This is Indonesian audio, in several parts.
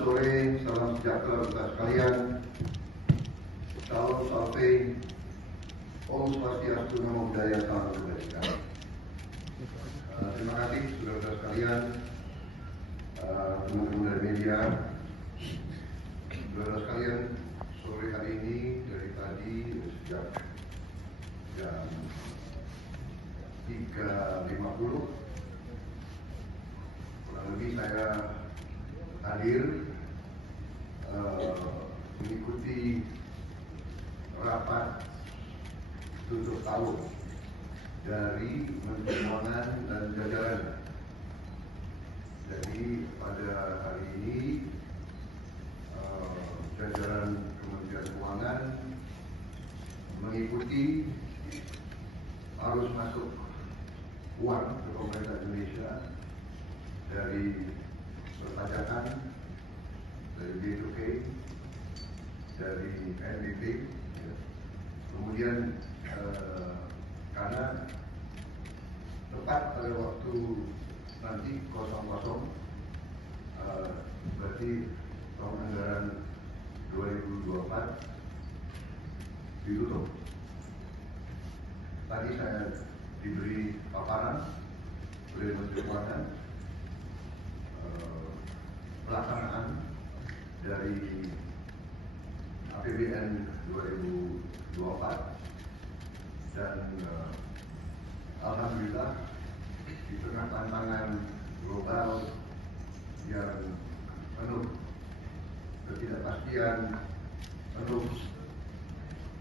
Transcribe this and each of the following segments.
sore, salam sejahtera kita sekalian. Salam salve, Om Swastiastu, Namo Buddhaya, salam kebajikan. Terima kasih saudara-saudara sekalian, teman-teman dari media, saudara sekalian. Sore hari ini dari tadi sejak jam 3.50 kurang lebih saya hadir mengikuti rapat tutup tahun dari Menteri Keuangan dan jajaran. Jadi pada hari ini jajaran Kementerian Keuangan mengikuti arus masuk uang ke pemerintah Indonesia dari perpajakan, dari Bea Cukai, dari NBP, kemudian karena tepat pada waktu nanti kosong, berarti tahun anggaran 2024 ditutup. Tadi saya diberi paparan oleh Menteri Keuangan pelaksanaan dari APBN 2024 dan alhamdulillah di tengah tantangan global yang penuh ketidakpastian, penuh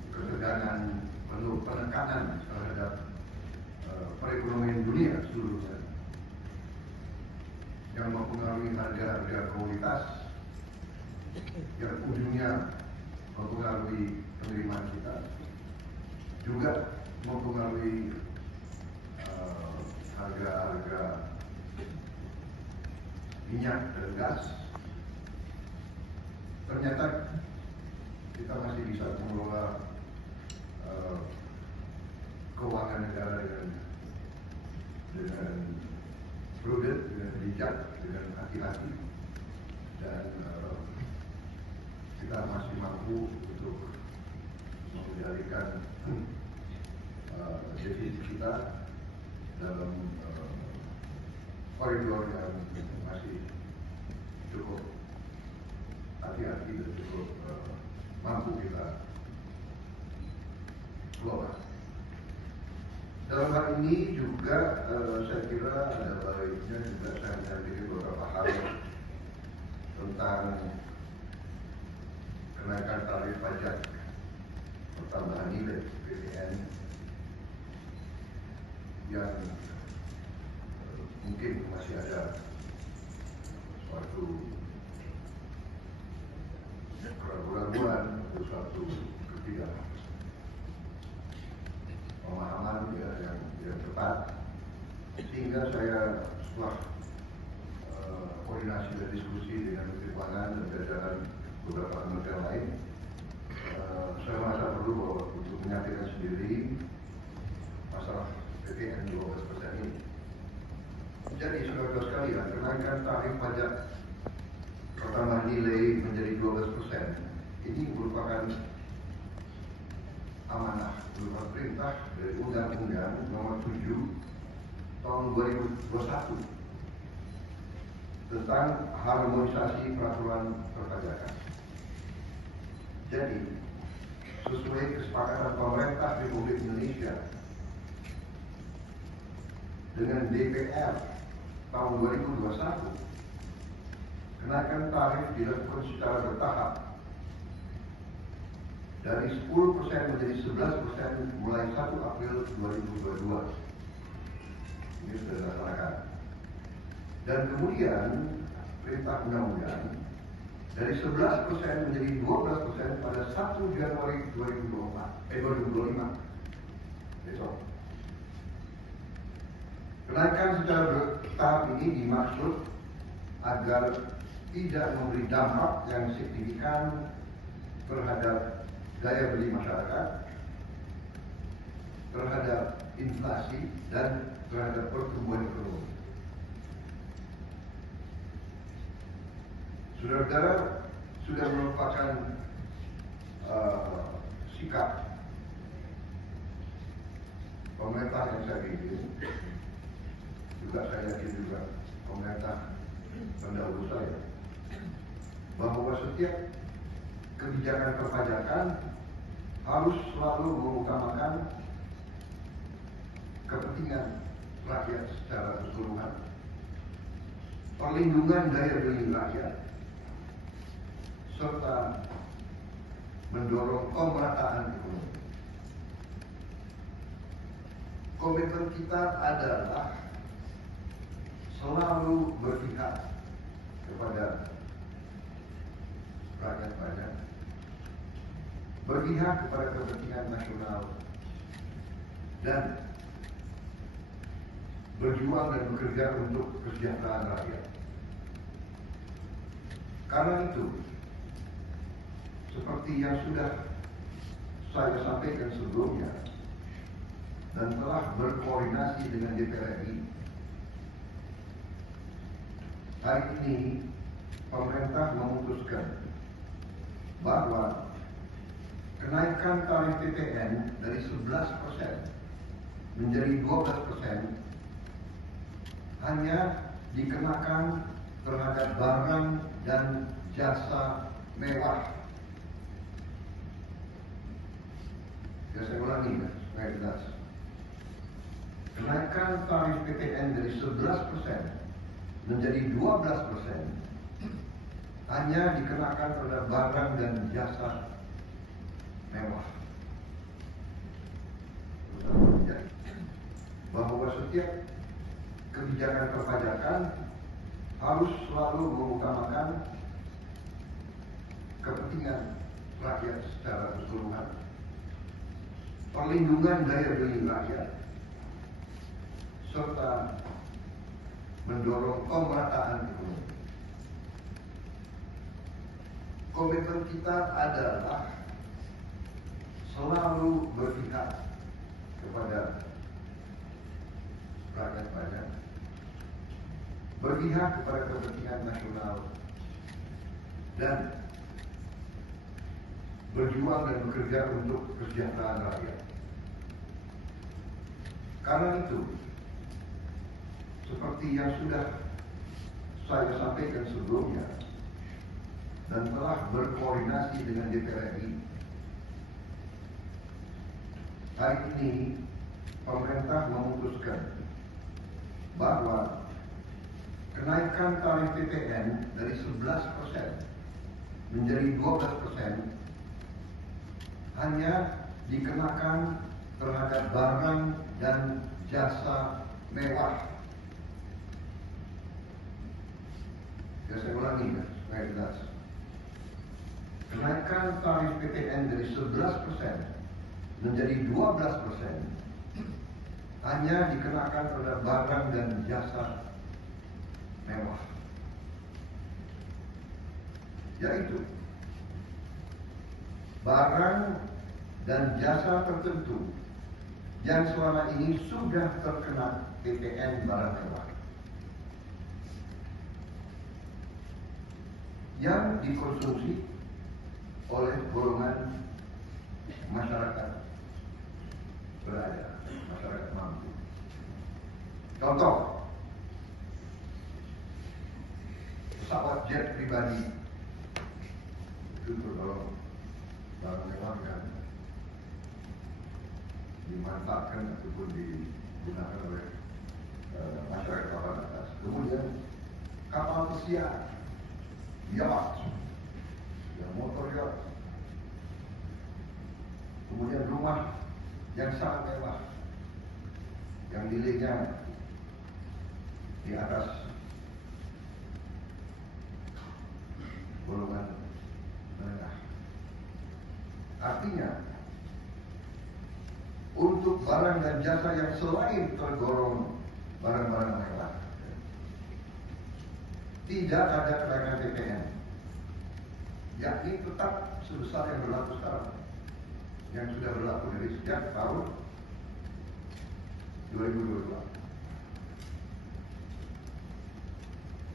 ketegangan, penuh penekanan terhadap perekonomian dunia seluruhnya yang mempengaruhi harga-harga komoditas, yang ujungnya mempengaruhi penerimaan kita, juga mempengaruhi harga-harga minyak dan gas. Ternyata kita masih bisa mengelola keuangan negara dengan prudent, dengan bijak, dengan hati-hati, dan kita masih mampu untuk mengendalikan defisit kita dalam koridor yang masih cukup hati-hati dan cukup mampu kita kelola. Dalam hal ini juga saya kira ada baiknya juga saya mengambil beberapa hal tentang kenaikan tarif pajak pertambahan nilai PPN yang mungkin masih ada suatu keraguan-keraguan atau suatu ketidakpemahaman yang tepat, sehingga saya setelah koordinasi dan diskusi dengan Menteri Keuangan dan jajaran beberapa kementerian lain, saya merasa perlu bahwa untuk menyampaikan sendiri masalah PPN 12% ini. Jadi saudara-saudara sekalian, kenaikan tarif pajak pertambahan nilai menjadi 12% ini merupakan amanah, berupa perintah dari Undang-Undang Nomor 7 Tahun 2021 tentang harmonisasi peraturan perpajakan. Jadi, sesuai kesepakatan pemerintah Republik Indonesia dengan DPR tahun 2021, kenaikan tarif dilakukan secara bertahap dari 10% menjadi 11% mulai 1 April 2022. Ini sudah dilaksanakan. Dan kemudian perintah undang-undang dari 11% menjadi 12% pada 1 Januari 2025 besok. Kenaikan secara bertahap ini dimaksud agar tidak memberi dampak yang signifikan terhadap daya beli masyarakat, terhadap inflasi, dan terhadap pertumbuhan ekonomi. Saudara-saudara sudah merupakan sikap pemerintah yang saya pimpin, juga saya yakin juga pemerintah pendahulu saya, bahwa setiap kebijakan perpajakan harus selalu mengutamakan kepentingan rakyat secara keseluruhan, perlindungan daya beli rakyat, serta mendorong pemerataan ekonomi. Komitmen kita adalah selalu berpihak kepada rakyat banyak, berpihak kepada kepentingan nasional, dan berjuang dan bekerja untuk kesejahteraan rakyat. Karena itu, seperti yang sudah saya sampaikan sebelumnya dan telah berkoordinasi dengan DPR RI, hari ini pemerintah memutuskan bahwa kenaikan tarif PPN dari 11% menjadi 12% hanya dikenakan terhadap barang dan jasa mewah. Ya, saya ulangi ya, supaya jelas. Kenaikan tarif PPN dari 11% menjadi 12% hanya dikenakan pada barang dan jasa mewah. Bahwa setiap kebijakan perpajakan harus selalu mengutamakan kepentingan rakyat secara keseluruhan, perlindungan daya beli rakyat, serta mendorong pemerataan ekonomi. Komitmen kita adalah selalu berpihak kepada rakyat banyak, berpihak kepada kepentingan nasional, dan berjuang dan bekerja untuk kesejahteraan rakyat. Karena itu, seperti yang sudah saya sampaikan sebelumnya dan telah berkoordinasi dengan DPR RI, hari ini pemerintah memutuskan bahwa kenaikan tarif PPN dari 11% menjadi 12% hanya dikenakan terhadap barang dan jasa mewah. Ya, saya ulangi ya, supaya jelas. Kenaikan tarif PPN dari 11% menjadi 12% hanya dikenakan pada barang dan jasa mewah, yaitu barang dan jasa tertentu yang selama ini sudah terkena PPN barang mewah yang dikonsumsi oleh golongan masyarakat berada, masyarakat mampu. Contoh, pesawat jet pribadi itu tergolong barang mewah yang dimanfaatkan ataupun digunakan oleh masyarakat papan atas. Kemudian kapal pesiar, yacht, motor yacht, kemudian rumah yang sangat mewah yang nilainya di atas golongan menengah. Artinya, untuk barang dan jasa yang selain tergolong barang-barang mewah, tidak ada kenaikan PPN, yakni tetap sebesar yang berlaku sekarang, yang sudah berlaku dari sejak tahun 2022.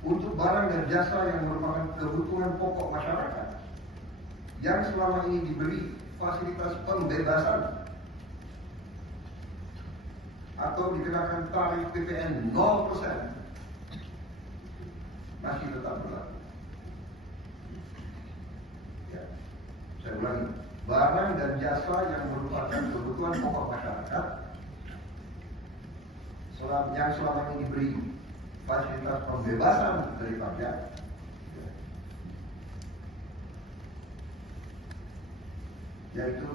untuk barang dan jasa yang merupakan kebutuhan pokok masyarakat yang selama ini diberi fasilitas pembebasan atau dikenakan tarif PPN 0% masih tetap berlaku. Ya, saya ulangi, barang dan jasa yang merupakan kebutuhan pokok masyarakat yang selama ini diberi fasilitas pembebasan dari pajak, yaitu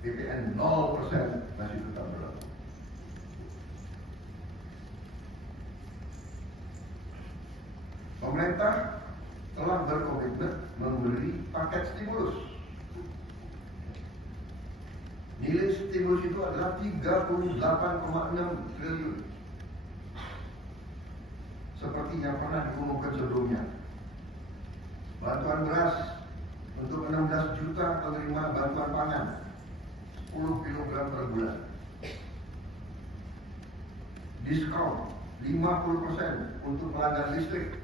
PPN 0% masih tetap berlaku. Pemerintah telah berkomitmen memberi paket stimulus. Nilai stimulus itu adalah 38,6 triliun. Seperti yang pernah diumumkan sebelumnya. Bantuan beras untuk 16 juta penerima bantuan pangan 10 kg per bulan. Diskon 50% untuk pelanggan listrik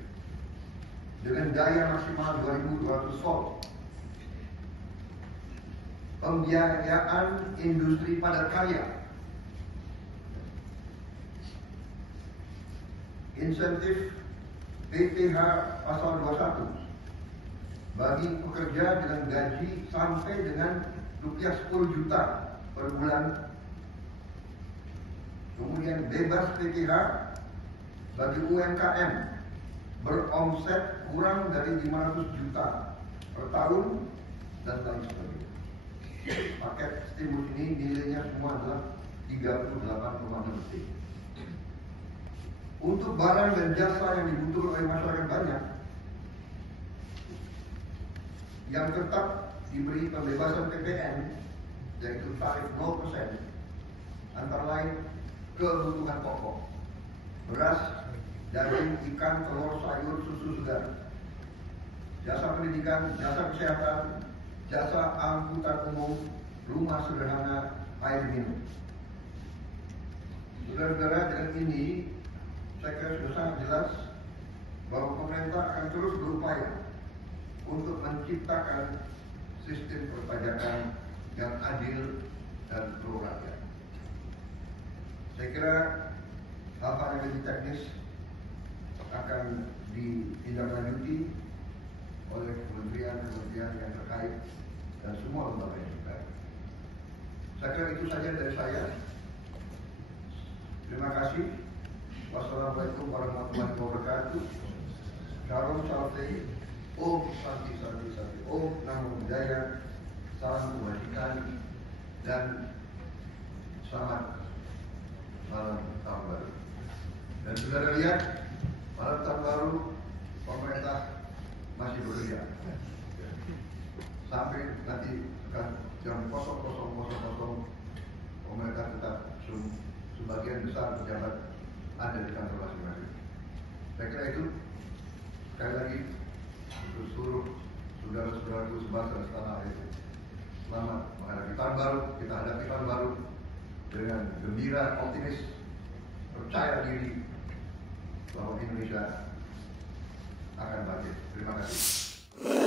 dengan daya maksimal 2200 volt. Pembiayaan industri padat karya. Insentif PPh pasal 21 bagi pekerja dengan gaji sampai dengan rupiah 10 juta per bulan. Kemudian bebas PPh bagi UMKM beromset kurang dari 500 juta per tahun dan lain sebagainya. Paket stimulus ini nilainya semua adalah 38,6 T. Untuk barang dan jasa yang dibutuhkan oleh masyarakat banyak, yang tetap diberi pembebasan PPN, yaitu tarif 0%, antara lain kebutuhan pokok, beras, daging, ikan, telur, sayur, susu segar, jasa pendidikan, jasa kesehatan, jasa angkutan umum, rumah sederhana, air minum. Saudara-saudara, dengan ini saya kira sudah sangat jelas bahwa pemerintah akan terus berupaya untuk menciptakan sistem perpajakan yang adil dan pro rakyat. Saya kira hal-hal yang lebih teknis akan ditindaklanjuti oleh kementerian-kementerian yang terkait dan semua lembaga yang terkait. Saya kira itu saja dari saya. Terima kasih. Wassalamualaikum warahmatullahi wabarakatuh. Shalom Salam. Om Santi Santi Santi. Om Namo Buddhaya. Salam kebajikan dan selamat malam tahun baru. Dan saudara lihat, malam tahun baru pemerintah masih bekerja sampai nanti jam 00.00 pemerintah tetap sebagian besar pejabat ada di kantor masing-masing. Saya kira itu sekali lagi untuk seluruh saudara-saudaraku sebangsa dan setanah air, selamat menghadapi tahun baru. Kita hadapi tahun baru dengan gembira, optimis, percaya diri bahwa Indonesia akan bangkit. Terima kasih.